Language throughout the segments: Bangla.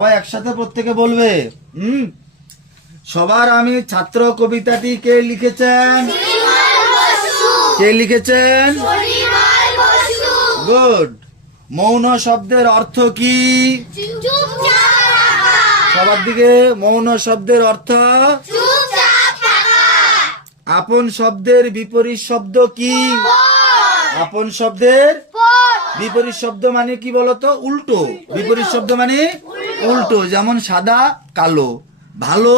সবাই একসাথে প্রত্যেকে বলবে। সবার আমি ছাত্র কবিতাটি কে লিখেছেন? কে লিখেছেন? গুড। মৌন শব্দের অর্থ কি? সবার দিকে। মৌন শব্দের অর্থ? আপন শব্দের বিপরীত শব্দ কি? আপন শব্দের বিপরীত শব্দ মানে কি বলতো? উল্টো। বিপরীত শব্দ মানে উল্টো। যেমন সাদা কালো, ভালো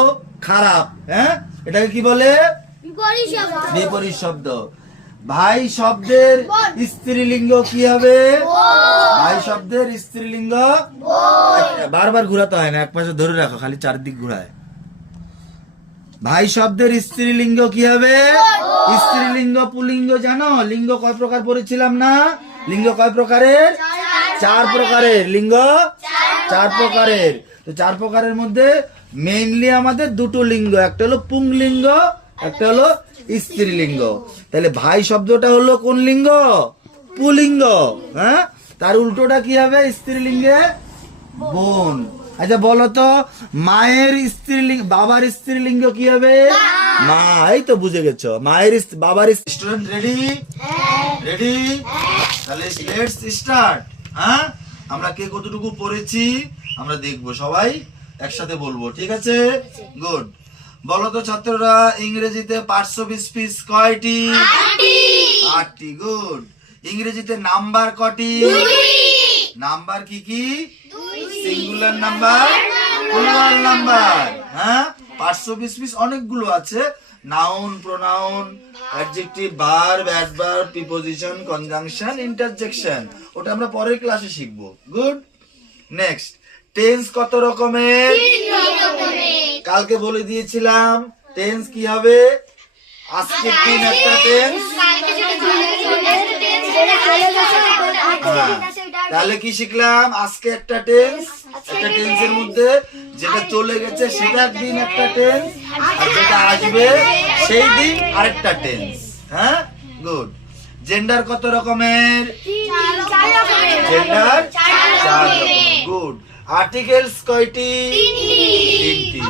খারাপ। হ্যাঁ, এটাকে কি বলে? বিপরীত শব্দ। ভাই শব্দের স্ত্রীলিঙ্গ কি হবে? ভাই শব্দের স্ত্রীলিঙ্গ বারবার ঘুরাতে হয় না, এক পাশে ধরে রাখো, খালি চারদিক ঘুরায়। ভাই শব্দের স্ত্রীলিঙ্গ কি হবে? স্ত্রীলিঙ্গ পুলিঙ্গ জানো? লিঙ্গ কয় প্রকার পড়েছিলাম না? লিঙ্গ কয় প্রকারের? 4 প্রকারের। লিঙ্গ 4 প্রকারের। তো 4 প্রকারের মধ্যে মেইনলি আমাদের দুটো লিঙ্গ, একটা হলো পুংলিঙ্গ, একটা হলো স্ত্রীলিঙ্গ। তাহলে ভাই শব্দটা হলো কোন লিঙ্গ? পুলিঙ্গ। হ্যাঁ, তার উল্টোটা কি হবে স্ত্রীলিঙ্গে? বোন। আচ্ছা বলো তো, মায়ের স্ত্রীলিঙ্গ, বাবার স্ত্রীলিঙ্গ কি হবে? মা। এই তো বুঝে গেছো, মায়ের বাবার। Student ready? রেডি? তাহলে লেটস স্টার্ট। হ্যাঁ, আমরা কে কতটুকু পড়েছি আমরা দেখবো, সবাই একসাথে বলবো, ঠিক আছে? গুড। বলো তো ছাত্ররা, ইংরেজিতে পার্টস অফ স্পিচ কয়টি? 8টি। গুড। ইংরেজিতে নাম্বার কটি? নাম্বার কি কি? Singular number, plural number. হ্যাঁ, পার্টস অফ স্পিচ অনেকগুলো আছে। Noun, pronoun, adjective, verb, adverb, preposition, conjunction, interjection. ওটা আমরা পরের ক্লাসে শিখবো। গুড। নেক্সট, টেন্স কত রকমের? কালকে বলে দিয়েছিলাম টেন্স কি হবে। আজকে 3 একটা টেন্স। তাহলে কি শিখলাম? আজকে একটা টেন্স, একটা টেন্সের মধ্যে যেটা চলে গেছে সেটা দিন একটা টেন্স, আর যেটা আসবে সেই দিন আরেকটা টেন্স। হ্যাঁ, গুড। জেন্ডার কত রকমের? জেন্ডার 4 রকমের। গুড। আর্টিকেলস কয়টি? 3টি।